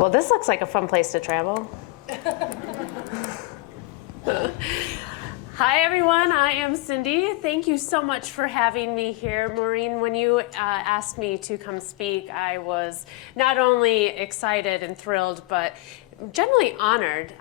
Well, this looks like a fun place to travel. Hi, everyone. I am Cindy. Thank you so much for having me here. Maureen, when you asked me to come speak, I was not only excited and thrilled, but generally honored.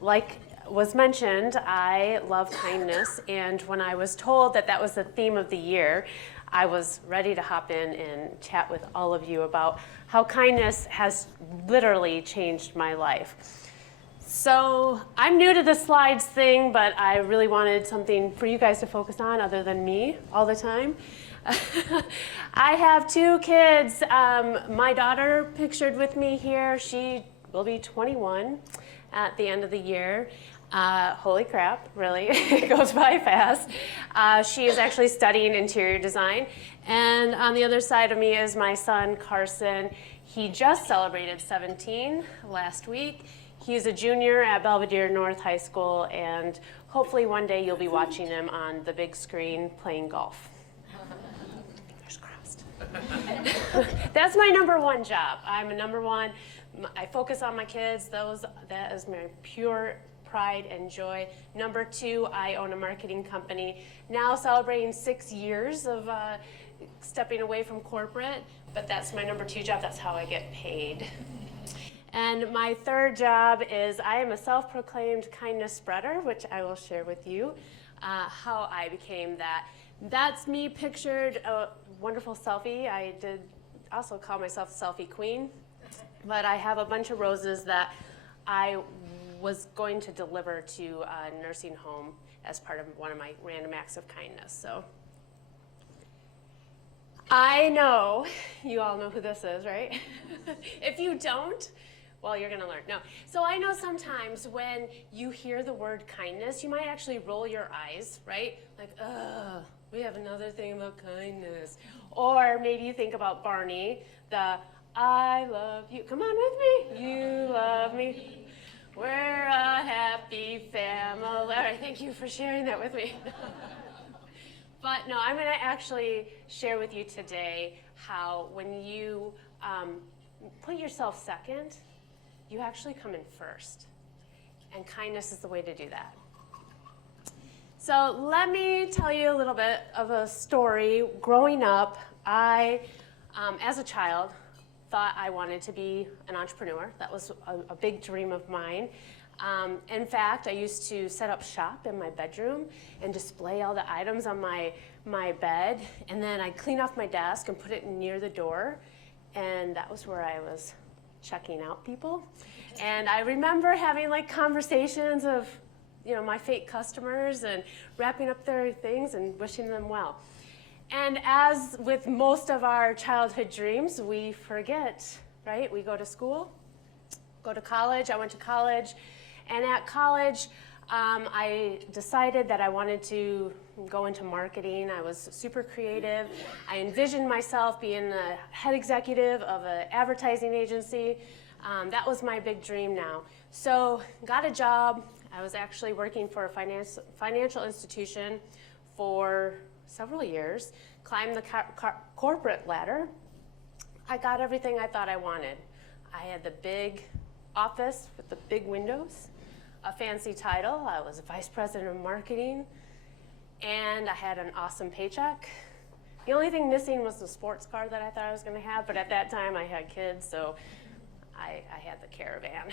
Like was mentioned, I love kindness, and when I was told that that was the theme of the year, I was ready to hop in and chat with all of you about how kindness has literally changed my life. So I'm new to the slides thing, but I really wanted something for you guys to focus on other than me all the time. I have two kids. My daughter pictured with me here, she will be 21 at the end of the year. Holy crap, really, it goes by fast. She is actually studying interior design. And on the other side of me is my son, Carson. He just celebrated 17 last week. He's a junior at Belvedere North High School, and hopefully one day you'll be watching him on the big screen playing golf. Fingers crossed. That's my number one job. I'm a number one. I focus on my kids. That is my pure pride and joy. Number two, I own a marketing company, now celebrating 6 years of stepping away from corporate, but that's my number two job. That's how I get paid. And my third job is I am a self-proclaimed kindness spreader, which I will share with you how I became that. That's me pictured, a wonderful selfie. I did also call myself selfie queen, but I have a bunch of roses that I was going to deliver to a nursing home as part of one of my random acts of kindness. So I know you all know who this is, right? If you don't, well, you're gonna learn. No. So I know sometimes when you hear the word kindness, you might actually roll your eyes, right? Like, ugh, we have another thing about kindness. Or maybe you think about Barney, the I love you. Come on with me. You love me. We're a happy family. All right, thank you for sharing that with me. But no, I'm going to actually share with you today how when you put yourself second, you actually come in first. And kindness is the way to do that. So let me tell you a little bit of a story. Growing up, I, as a child, thought I wanted to be an entrepreneur. That was a big dream of mine. In fact, I used to set up shop in my bedroom and display all the items on my bed, and then I'd clean off my desk and put it near the door, and that was where I was checking out people. And I remember having like conversations of, you know, my fake customers and wrapping up their things and wishing them well. And as with most of our childhood dreams, we forget, right? We go to school, go to college. I went to college, and at college, I decided that I wanted to go into marketing. I was super creative. I envisioned myself being the head executive of an advertising agency. That was my big dream now. So got a job. I was actually working for a financial institution for several years, climbed the corporate ladder. I got everything I thought I wanted. I had the big office with the big windows, a fancy title. I was vice president of marketing, and I had an awesome paycheck. The only thing missing was the sports car that I thought I was going to have, but at that time I had kids, so I had the Caravan.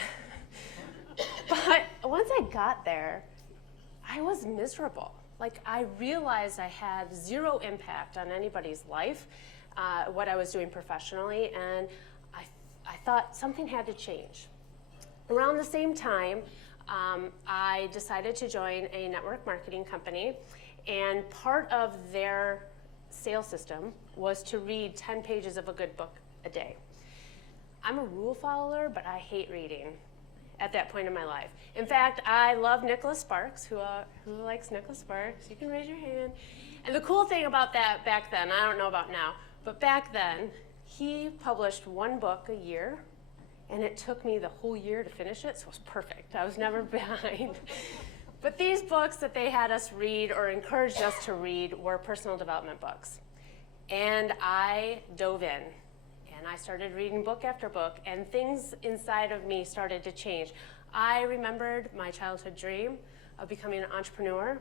But once I got there, I was miserable. Like, I realized I had zero impact on anybody's life, what I was doing professionally, and I thought something had to change. Around the same time, I decided to join a network marketing company, and part of their sales system was to read 10 pages of a good book a day. I'm a rule follower, but I hate reading at that point in my life. In fact, I love Nicholas Sparks. Who likes Nicholas Sparks? You can raise your hand. And the cool thing about that back then, I don't know about now, but back then, he published one book a year, and it took me the whole year to finish it, so it was perfect. I was never behind. But these books that they had us read or encouraged us to read were personal development books. And I dove in, and I started reading book after book, and things inside of me started to change. I remembered my childhood dream of becoming an entrepreneur.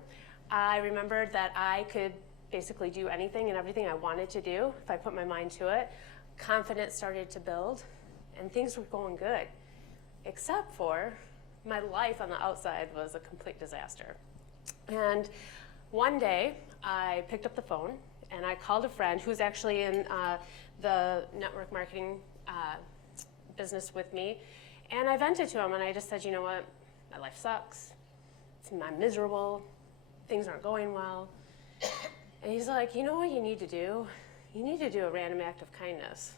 I remembered that I could basically do anything and everything I wanted to do if I put my mind to it. Confidence started to build, and things were going good, except for my life on the outside was a complete disaster. And one day, I picked up the phone, and I called a friend who's actually in the network marketing business with me, and I vented to him, and I just said, you know what, my life sucks. I'm miserable. Things aren't going well. And he's like, you know what you need to do? You need to do a random act of kindness.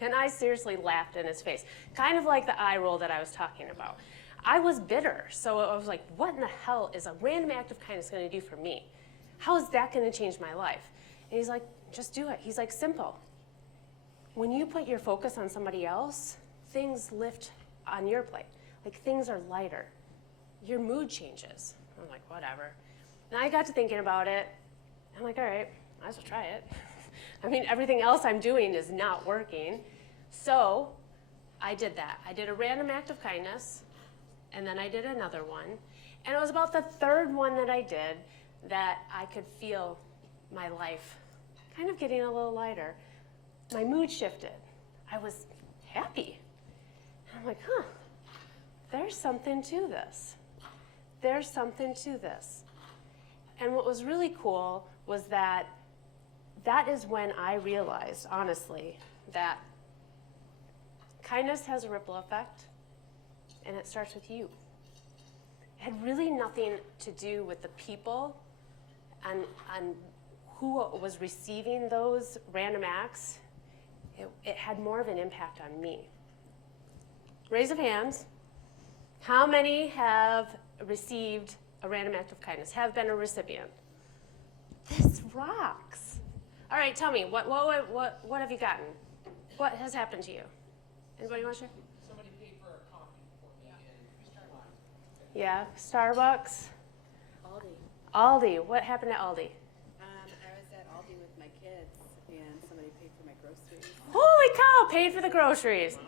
And I seriously laughed in his face, kind of like the eye roll that I was talking about. I was bitter, so I was like, what in the hell is a random act of kindness going to do for me? How is that going to change my life? And he's like, just do it. He's like, simple. When you put your focus on somebody else, things lift on your plate. Like, things are lighter. Your mood changes. I'm like, whatever. And I got to thinking about it. I'm like, all right, might as well try it. I mean, everything else I'm doing is not working. So I did that. I did a random act of kindness, and then I did another one. And it was about the third one that I did that I could feel my life kind of getting a little lighter. My mood shifted. I was happy. And I'm like, there's something to this. There's something to this. And what was really cool was that is when I realized, honestly, that kindness has a ripple effect, and it starts with you. It had really nothing to do with the people and who was receiving those random acts. It had more of an impact on me. Raise of hands. How many have received a random act of kindness, have been a recipient? This rocks. All right, tell me, what have you gotten? What has happened to you? Anybody want to share? Somebody paid for a coffee for me in Starbucks. Yeah, Starbucks. Aldi. What happened at Aldi? I was at Aldi with my kids, and somebody paid for my groceries. Holy cow, paid for the groceries.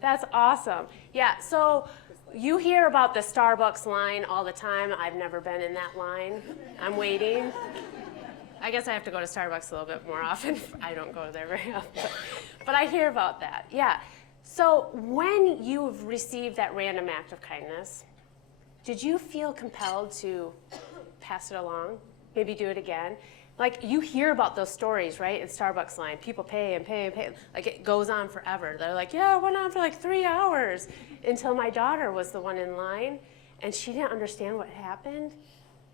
That's awesome. Yeah, so you hear about the Starbucks line all the time. I've never been in that line. I'm waiting. I guess I have to go to Starbucks a little bit more often. I don't go there very often. But I hear about that, yeah. So when you've received that random act of kindness, did you feel compelled to pass it along? Maybe do it again? Like, you hear about those stories, right, in Starbucks line. People pay and pay and pay. Like, it goes on forever. They're like, yeah, it went on for like 3 hours until my daughter was the one in line, and she didn't understand what happened,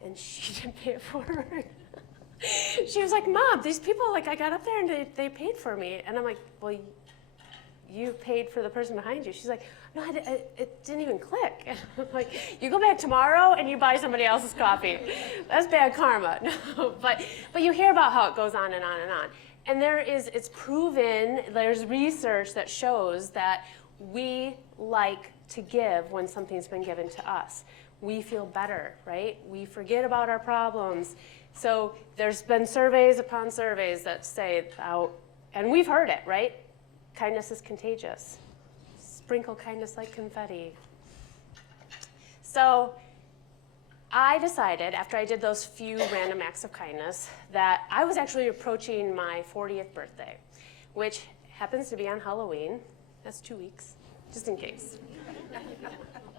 and she didn't pay it for her. She was like, Mom, these people, like, I got up there and they paid for me. And I'm like, well, you paid for the person behind you. She's like, no, it didn't even click. And I'm like, you go back tomorrow and you buy somebody else's coffee. That's bad karma. No, but you hear about how it goes on and on and on. And it's proven, there's research that shows that we like to give when something's been given to us. We feel better, right? We forget about our problems. So there's been surveys upon surveys that say, and we've heard it, right? Kindness is contagious. Sprinkle kindness like confetti. So I decided, after I did those few random acts of kindness, that I was actually approaching my 40th birthday, which happens to be on Halloween. That's 2 weeks, just in case.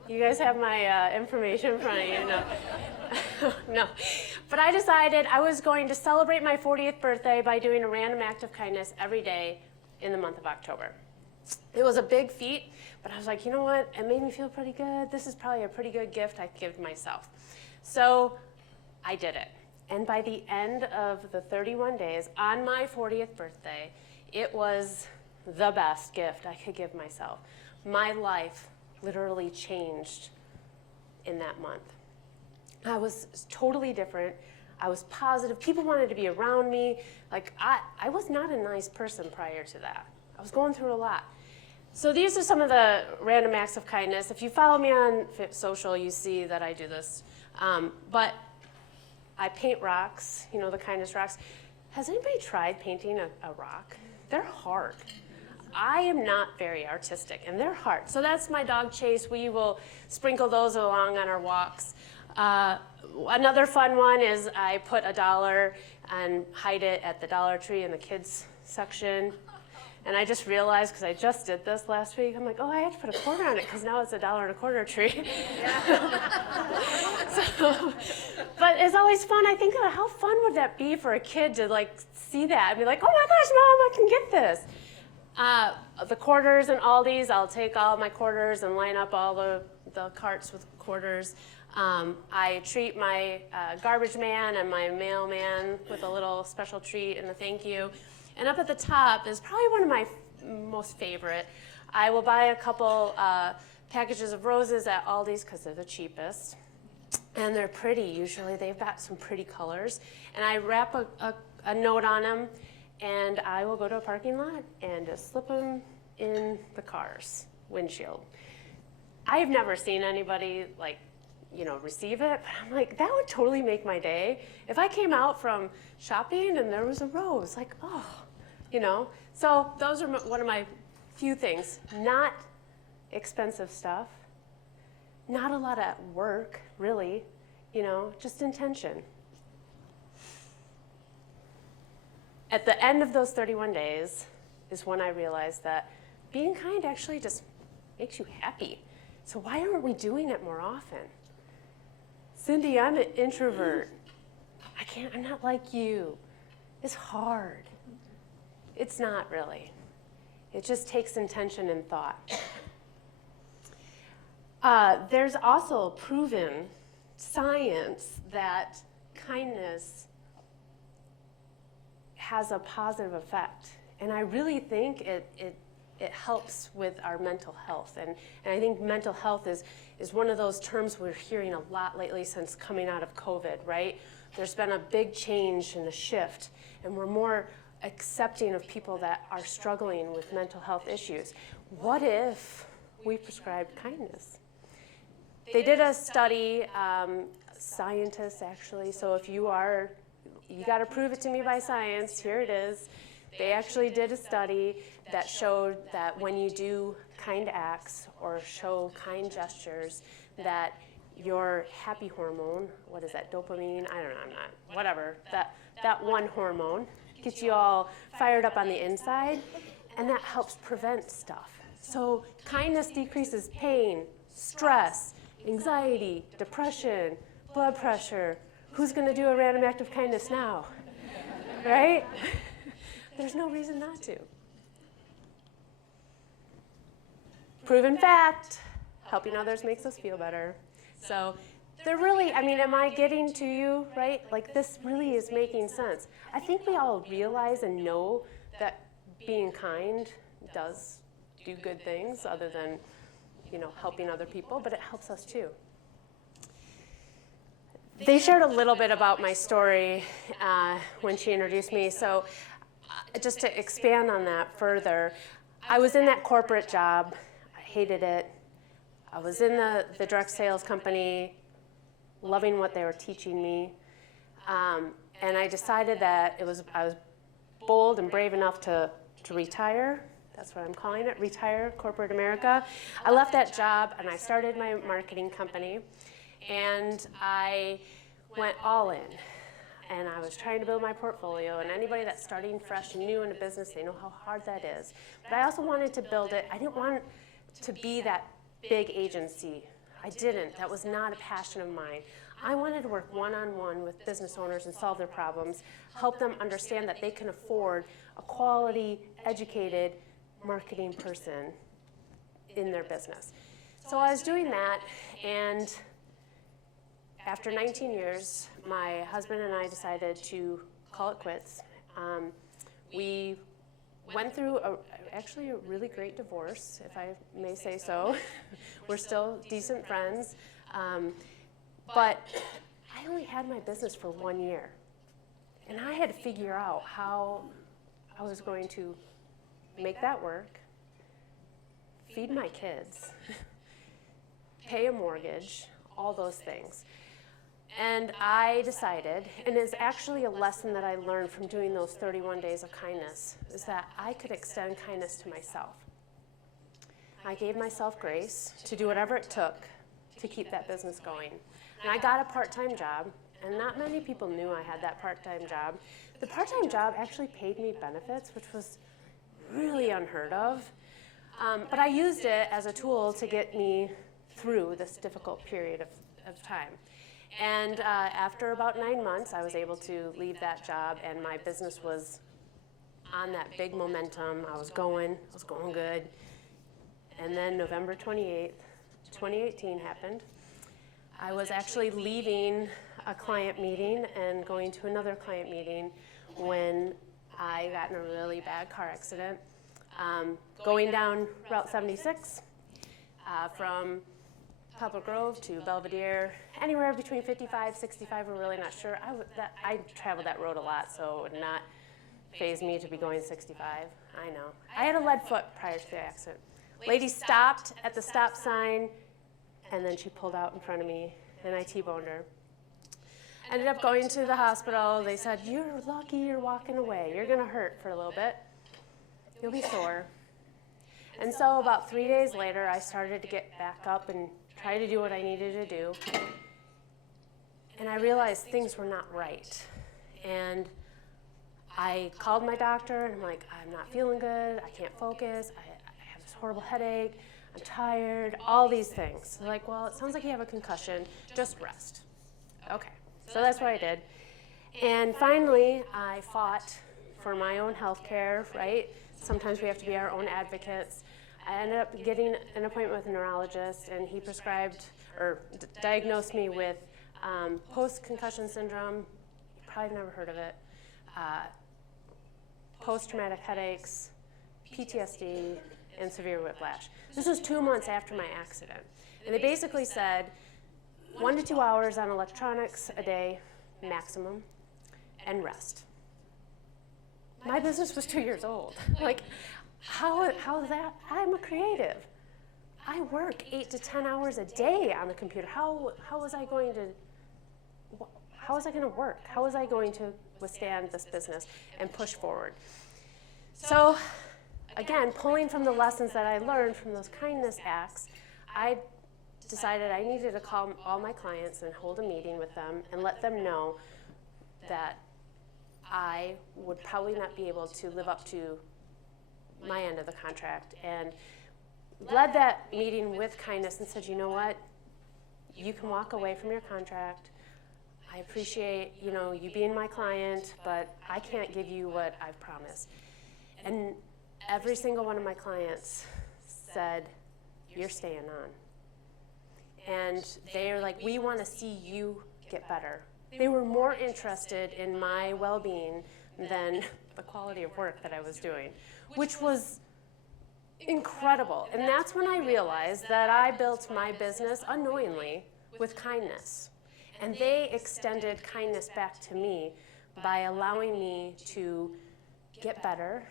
You guys have my information in front of you? No. No. But I decided I was going to celebrate my 40th birthday by doing a random act of kindness every day in the month of October. It was a big feat, but I was like, you know what? It made me feel pretty good. This is probably a pretty good gift I could give myself. So I did it. And by the end of the 31 days, on my 40th birthday, it was the best gift I could give myself. My life literally changed in that month. I was totally different. I was positive. People wanted to be around me. Like, I was not a nice person prior to that. I was going through a lot. So these are some of the random acts of kindness. If you follow me on social, you see that I do this. But I paint rocks, you know, the kindness rocks. Has anybody tried painting a rock? They're hard. I am not very artistic, and they're hard. So that's my dog Chase. We will sprinkle those along on our walks. Another fun one is I put $1 and hide it at the Dollar Tree in the kids section. And I just realized, because I just did this last week, I'm like, oh, I had to put a quarter on it because now it's $1.25 tree. So, but it's always fun. I think, how fun would that be for a kid to like see that and be like, oh my gosh, Mom, I can get this. The quarters and Aldi's, I'll take all my quarters and line up all the carts with quarters. I treat my garbage man and my mailman with a little special treat and a thank you. And up at the top is probably one of my most favorite. I will buy a couple packages of roses at Aldi's because they're the cheapest. And they're pretty usually. They've got some pretty colors. And I wrap a note on them, and I will go to a parking lot and just slip them in the car's windshield. I've never seen anybody receive it, but I'm like, that would totally make my day. If I came out from shopping and there was a rose, like, oh, So those are one of my few things. Not expensive stuff, not a lot of work, really, just intention. At the end of those 31 days is when I realized that being kind actually just makes you happy. So why aren't we doing it more often? Cindy, I'm an introvert. I'm not like you. It's hard. It's not really. It just takes intention and thought. There's also proven science that kindness has a positive effect. And I really think it helps with our mental health. And I think mental health is one of those terms we're hearing a lot lately since coming out of COVID, right? There's been a big change and a shift, and we're more accepting of people that are struggling with mental health issues. What if we prescribed kindness? They did a study, scientists actually, so if you got to prove it to me by science, here it is. They actually did a study that showed that when you do kind acts or show kind gestures, that your happy hormone, what is that, dopamine? I don't know, whatever, that one hormone gets you all fired up on the inside, and that helps prevent stuff. So kindness decreases pain, stress, anxiety, depression, blood pressure. Who's going to do a random act of kindness now? Right? There's no reason not to. Proven fact, helping others makes us feel better. So they're really, am I getting to you, right? Like this really is making sense. I think we all realize and know that being kind does do good things other than, helping other people, but it helps us too. They shared a little bit about my story when she introduced me. So just to expand on that further, I was in that corporate job. I hated it. I was in the direct sales company, loving what they were teaching me. And I decided that I was bold and brave enough to retire. That's what I'm calling it, retire corporate America. I left that job and I started my marketing company. And I went all in. And I was trying to build my portfolio. And anybody that's starting fresh and new in a business, they know how hard that is. But I also wanted to build it. I didn't want to be that big agency. I didn't. That was not a passion of mine. I wanted to work one-on-one with business owners and solve their problems, help them understand that they can afford a quality, educated marketing person in their business. So I was doing that, and after 19 years, my husband and I decided to call it quits. We went through actually a really great divorce, if I may say so. We're still decent friends. But I only had my business for 1 year. And I had to figure out how I was going to make that work, feed my kids, pay a mortgage, all those things. And I decided, and it's actually a lesson that I learned from doing those 31 days of kindness, is that I could extend kindness to myself. I gave myself grace to do whatever it took to keep that business going. And I got a part-time job, and not many people knew I had that part-time job. The part-time job actually paid me benefits, which was really unheard of. But I used it as a tool to get me through this difficult period of time. And after about 9 months, I was able to leave that job, and my business was on that big momentum. I was going good. And then November 28th, 2018 happened. I was actually leaving a client meeting and going to another client meeting when I got in a really bad car accident. Going down Route 76 from Poplar Grove to Belvedere, anywhere between 55, 65, we're really not sure. I traveled that road a lot, so it would not faze me to be going 65. I know. I had a lead foot prior to the accident. Lady stopped at the stop sign, and then she pulled out in front of me, and I T-boned her. Ended up going to the hospital. They said, "You're lucky you're walking away. You're going to hurt for a little bit. You'll be sore." And so about 3 days later, I started to get back up and try to do what I needed to do. And I realized things were not right. And I called my doctor, and I'm like, "I'm not feeling good. I can't focus. I have this horrible headache. I'm tired," all these things. They're like, "Well, it sounds like you have a concussion. Just rest." Okay, so that's what I did. And finally, I fought for my own health care, right? Sometimes we have to be our own advocates. I ended up getting an appointment with a neurologist, and he prescribed or diagnosed me with post-concussion syndrome. You probably never heard of it. Post-traumatic headaches, PTSD, and severe whiplash. This was 2 months after my accident. And they basically said 1 to 2 hours on electronics a day, maximum, and rest. My business was 2 years old. Like, how is that? I'm a creative. I work 8 to 10 hours a day on the computer. How was I going to work? How was I going to withstand this business and push forward? So, again, pulling from the lessons that I learned from those kindness acts, I decided I needed to call all my clients and hold a meeting with them and let them know that I would probably not be able to live up to my end of the contract, and led that meeting with kindness and said, "You know what? You can walk away from your contract. I appreciate, you being my client, but I can't give you what I've promised." And every single one of my clients said, "You're staying on." And they're like, "We want to see you get better." They were more interested in my well-being than the quality of work that I was doing, which was incredible. And that's when I realized that I built my business unknowingly with kindness. And they extended kindness back to me by allowing me to get better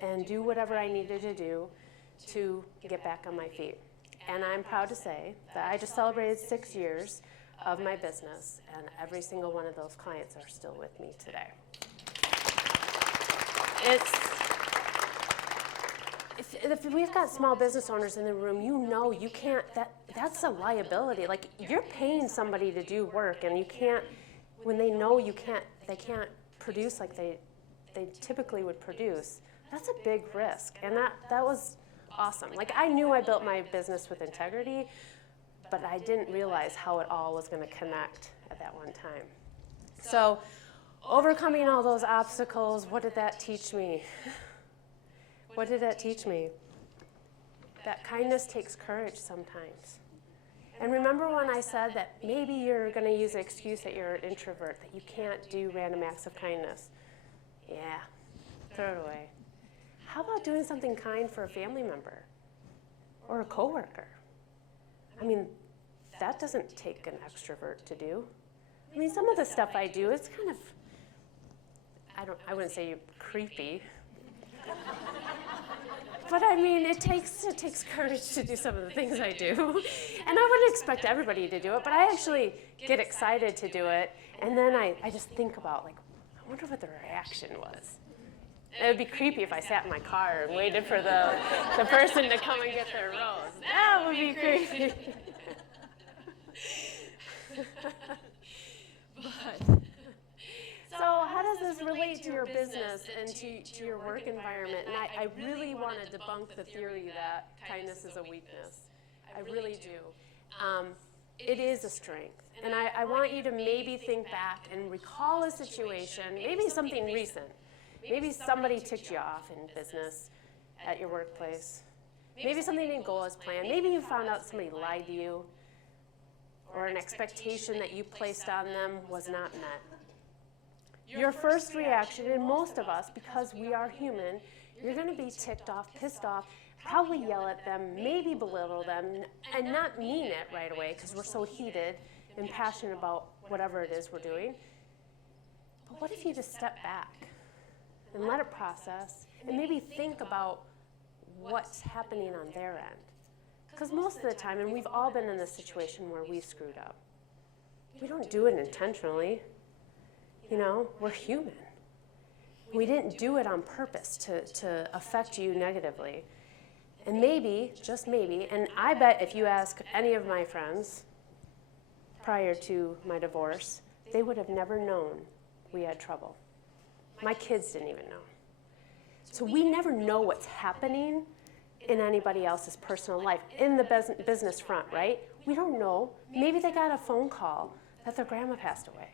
and do whatever I needed to do to get back on my feet. And I'm proud to say that I just celebrated 6 years of my business, and every single one of those clients are still with me today. If we've got small business owners in the room, you can't, that's a liability. Like, you're paying somebody to do work, and you can't, when they know they can't produce like they typically would produce, that's a big risk. And that was awesome. Like, I knew I built my business with integrity, but I didn't realize how it all was going to connect at that one time. So, overcoming all those obstacles, what did that teach me? What did that teach me? That kindness takes courage sometimes. And remember when I said that maybe you're going to use the excuse that you're an introvert, that you can't do random acts of kindness? Yeah, throw it away. How about doing something kind for a family member or a coworker? I mean, that doesn't take an extrovert to do. I mean, some of the stuff I do is kind of, I wouldn't say creepy, but I I mean, it takes courage to do some of the things I do. And I wouldn't expect everybody to do it, but I actually get excited to do it. And then I just think about, like, I wonder what the reaction was. It would be creepy if I sat in my car and waited for the person to come and get their rose. That would be creepy. But, so how does this relate to your business and to your work environment? And I really want to debunk the theory that kindness is a weakness. I really do. It is a strength. And I want you to maybe think back and recall a situation, maybe something recent. Maybe somebody ticked you off in business at your workplace. Maybe something didn't go as planned. Maybe you found out somebody lied to you, or an expectation that you placed on them was not met. Your first reaction, and most of us, because we are human, you're going to be ticked off, pissed off, probably yell at them, maybe belittle them, and not mean it right away because we're so heated and passionate about whatever it is we're doing. But what if you just step back and let it process and maybe think about what's happening on their end? Because most of the time, and we've all been in this situation where we screwed up, we don't do it intentionally. You know, we're human. We didn't do it on purpose to affect you negatively. And maybe, just maybe, and I bet if you ask any of my friends prior to my divorce, they would have never known we had trouble. My kids didn't even know. So we never know what's happening in anybody else's personal life, in the business front, right? We don't know. Maybe they got a phone call that their grandma passed away.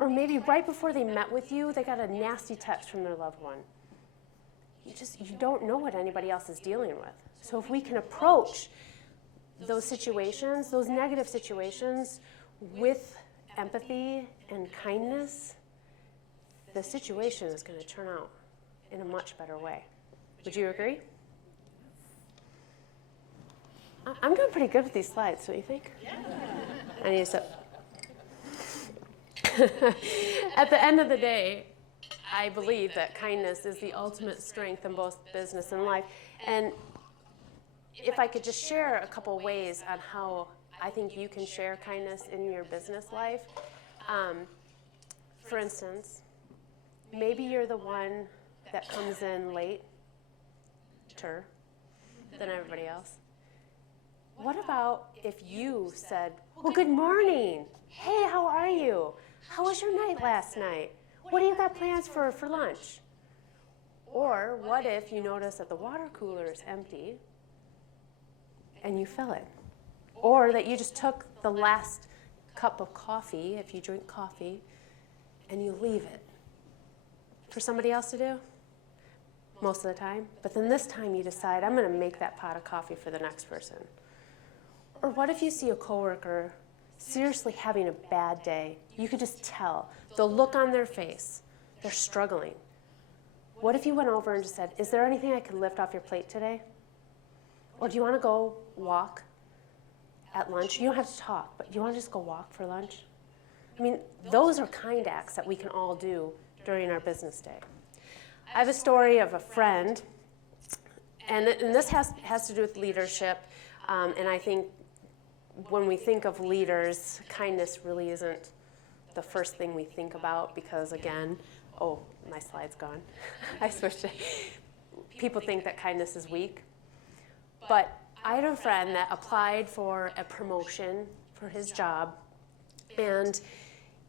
Or maybe right before they met with you, they got a nasty text from their loved one. You don't know what anybody else is dealing with. So if we can approach those situations, those negative situations, with empathy and kindness, the situation is going to turn out in a much better way. Would you agree? I'm doing pretty good with these slides, don't you think? Yeah. I need to. At the end of the day, I believe that kindness is the ultimate strength in both business and life. And if I could just share a couple ways on how I think you can share kindness in your business life. For instance, maybe you're the one that comes in later than everybody else. What about if you said, well, good morning. Hey, how are you? How was your night last night? What do you got plans for lunch? Or what if you notice that the water cooler is empty and you fill it? Or that you just took the last cup of coffee, if you drink coffee, and you leave it for somebody else to do? Most of the time. But then this time you decide, I'm going to make that pot of coffee for the next person. Or what if you see a coworker seriously having a bad day? You could just tell. The look on their face, they're struggling. What if you went over and just said, is there anything I could lift off your plate today? Or do you want to go walk at lunch? You don't have to talk, but do you want to just go walk for lunch? I mean, those are kind acts that we can all do during our business day. I have a story of a friend, and this has to do with leadership, and I think when we think of leaders, kindness really isn't the first thing we think about because, again, oh, my slide's gone. I switched it. People think that kindness is weak. But I had a friend that applied for a promotion for his job, and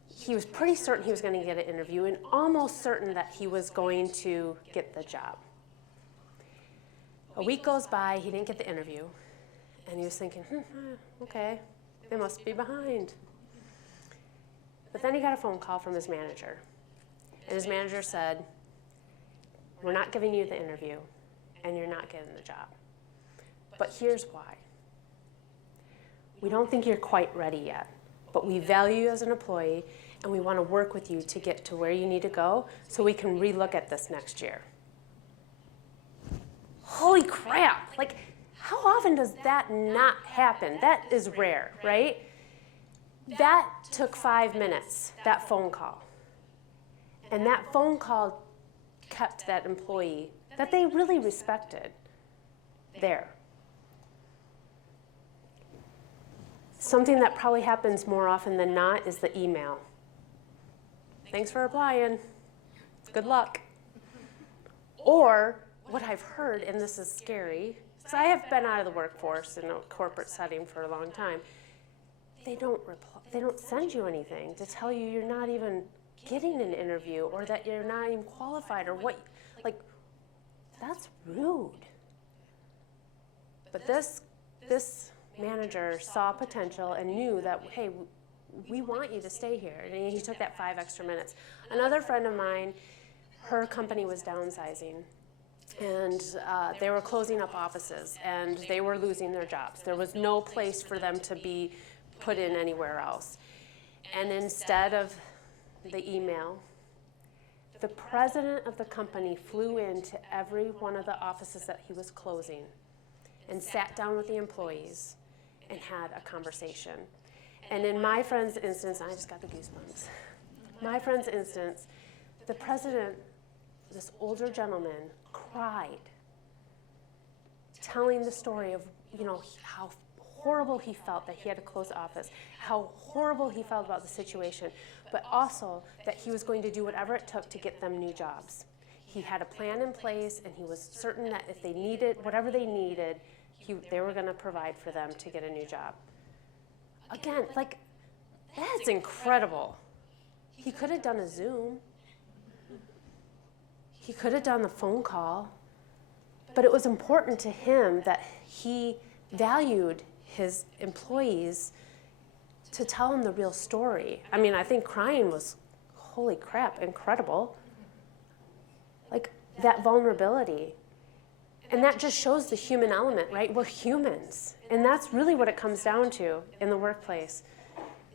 he was pretty certain he was going to get an interview and almost certain that he was going to get the job. A week goes by, he didn't get the interview. And he was thinking, okay, they must be behind. But then he got a phone call from his manager. And his manager said, we're not giving you the interview, and you're not getting the job. But here's why. We don't think you're quite ready yet, but we value you as an employee, and we want to work with you to get to where you need to go so we can relook at this next year. Holy crap! Like, how often does that not happen? That is rare, right? That took 5 minutes, that phone call. And that phone call kept that employee that they really respected there. Something that probably happens more often than not is the email. Thanks for applying. Good luck. Or what I've heard, and this is scary, because I have been out of the workforce in a corporate setting for a long time, they don't send you anything to tell you you're not even getting an interview or that you're not even qualified or what, like, that's rude. But this manager saw potential and knew that, hey, we want you to stay here. And he took that 5 extra minutes. Another friend of mine, her company was downsizing. And they were closing up offices, and they were losing their jobs. There was no place for them to be put in anywhere else. And instead of the email, the president of the company flew into every one of the offices that he was closing and sat down with the employees and had a conversation. And in my friend's instance, I just got the goosebumps. My friend's instance, the president, this older gentleman, cried, telling the story of, how horrible he felt that he had to close the office, how horrible he felt about the situation, but also that he was going to do whatever it took to get them new jobs. He had a plan in place, and he was certain that if they needed, whatever they needed, they were going to provide for them to get a new job. Again, that's incredible. He could have done a Zoom. He could have done the phone call. But it was important to him that he valued his employees to tell them the real story. I mean, I think crying was, holy crap, incredible. That vulnerability. And that just shows the human element, right? We're humans. And that's really what it comes down to in the workplace,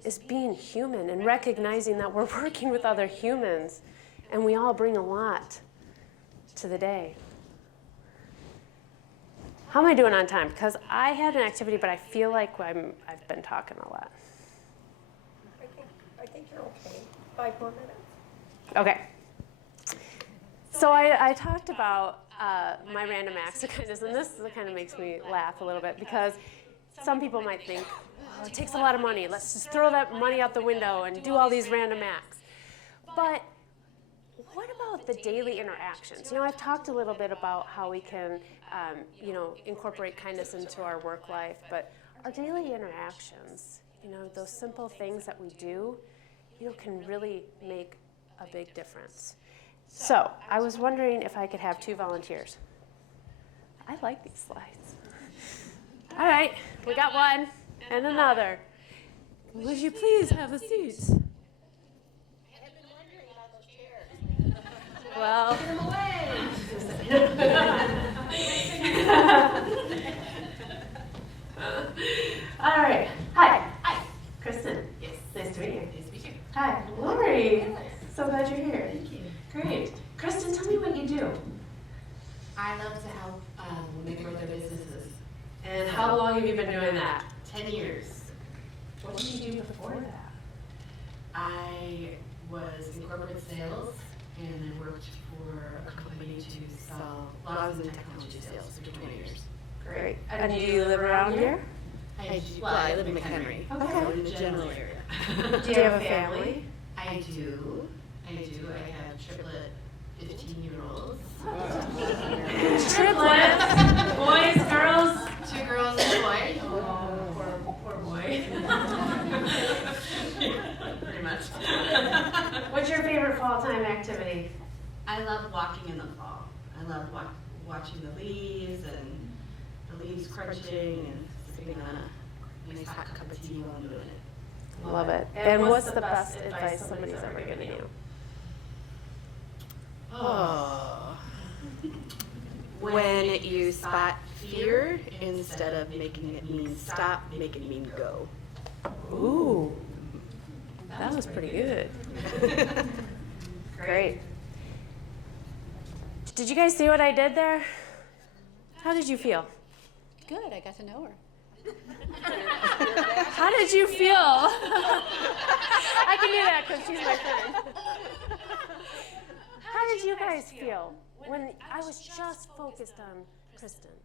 is being human and recognizing that we're working with other humans, and we all bring a lot to the day. How am I doing on time? Because I had an activity, but I feel like I've been talking a lot. I think you're okay. 5 more minutes. Okay. So I talked about my random acts of kindness, and this kind of makes me laugh a little bit, because some people might think, oh, it takes a lot of money. Let's just throw that money out the window and do all these random acts. But what about the daily interactions? I've talked a little bit about how we can, incorporate kindness into our work life, but our daily interactions, those simple things that we do, can really make a big difference. So I was wondering if I could have 2 volunteers. I like these slides. All right, we got one and another. Would you please have a seat? I have been wondering about those chairs. Well, Get them away. all right. Hi. Hi. Kristen. Yes. Nice to meet you. Nice to meet you. Hi. Lori. So glad you're here. Thank you. Great. Kristen, tell me what you do. I love to help women grow their businesses. And how long have you been doing that? 10 years. What did you do before that? I was in corporate sales, and I worked for a company to sell laws and technology sales for 20 years. Great. And do you live around here? I live in McHenry, so in the general area. Do you have a family? I do. I have triplet 15-year-olds. Triplets? Boys, girls? 2 girls and a boy. Oh, poor boy. Pretty much. What's your favorite fall time activity? I love walking in the fall. I love watching the leaves and the leaves crunching and sipping on a nice hot cup of tea while I'm doing it. Love it. And what's the best advice somebody's ever given you? Oh. When you spot fear, instead of making it mean stop, make it mean go. Ooh, that was pretty good. Great. Did you guys see what I did there? How did you feel? Good, I got to know her. How did you feel? I can do that because she's my friend. How did you guys feel when I was just focused on Kristen?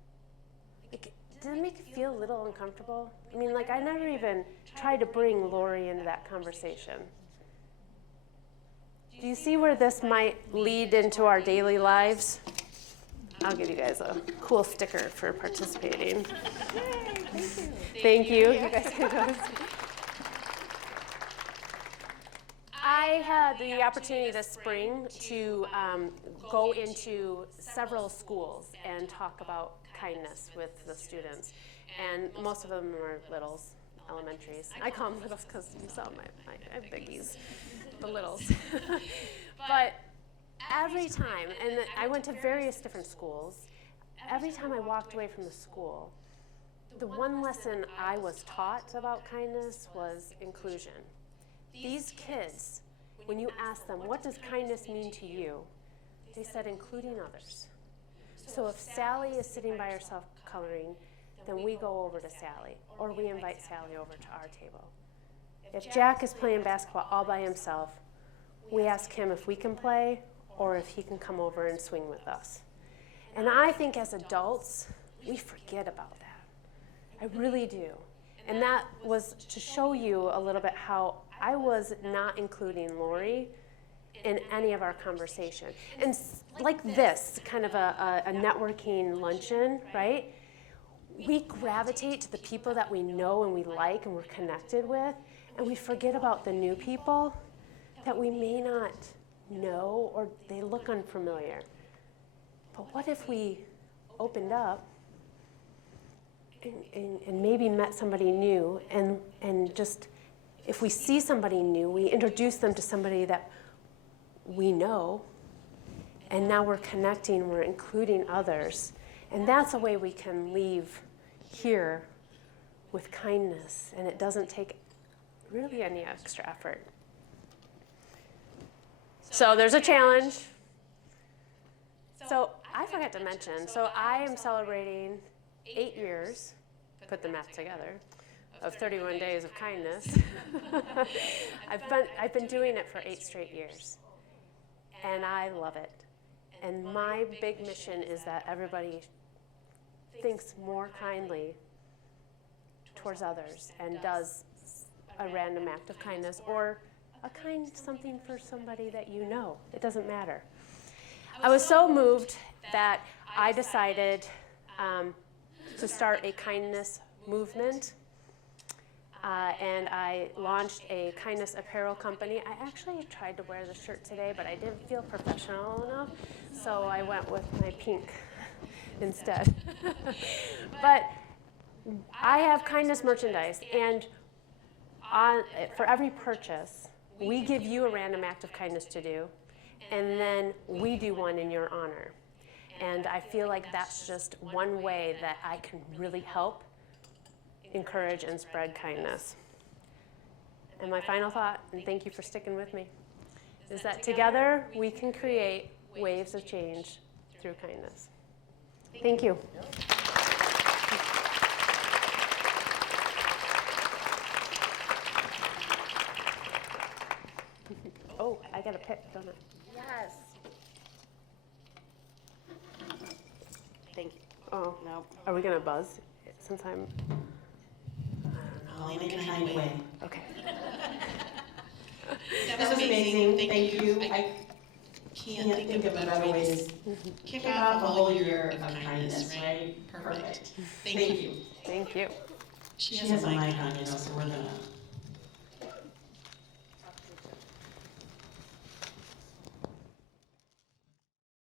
like, did it make you feel a little uncomfortable? I mean, like, I never even tried to bring Lori into that conversation. Do you see where this might lead into our daily lives? I'll give you guys a cool sticker for participating. Yay, thank you. You guys can go. I had the opportunity this spring to go into several schools and talk about kindness with the students. And most of them are littles, elementaries. I call them littles because you saw my biggies, the littles. But every time, and I went to various different schools, every time I walked away from the school, the one lesson I was taught about kindness was inclusion. These kids, when you ask them, what does kindness mean to you? They said, including others. So if Sally is sitting by herself coloring, then we go over to Sally, or we invite Sally over to our table. If Jack is playing basketball all by himself, we ask him if we can play, or if he can come over and swing with us. And I think as adults, we forget about that. I really do. And that was to show you a little bit how I was not including Lori in any of our conversation. And like this, kind of a networking luncheon, right? We gravitate to the people that we know and we like and we're connected with, and we forget about the new people that we may not know or they look unfamiliar. But what if we opened up and maybe met somebody new, and just, if we see somebody new, we introduce them to somebody that we know, and now we're connecting, we're including others, and that's a way we can leave here with kindness, and it doesn't take really any extra effort. So there's a challenge. So I forgot to mention, so I am celebrating 8 years, put the math together, of 31 days of kindness. I've been doing it for 8 straight years, and I love it. And my big mission is that everybody thinks more kindly towards others and does a random act of kindness or a kind something for somebody that you know. It doesn't matter. I was so moved that I decided to start a kindness movement, and I launched a kindness apparel company. I actually tried to wear the shirt today, but I didn't feel professional enough, so I went with my pink instead. But I have kindness merchandise, and for every purchase, we give you a random act of kindness to do, and then we do one in your honor. And I feel like that's just one way that I can really help encourage and spread kindness. And my final thought, and thank you for sticking with me, is that together we can create waves of change through kindness. Thank you. Oh, I got to pick, don't I? Yes. Thank you. Oh, No. are we going to buzz since I'm... Only in a kind way. Okay. That was amazing. Thank you. I can't think of better ways. Kick off a whole year of kindness, right? Perfect. Thank you. Thank you. She has a mic on, so we're gonna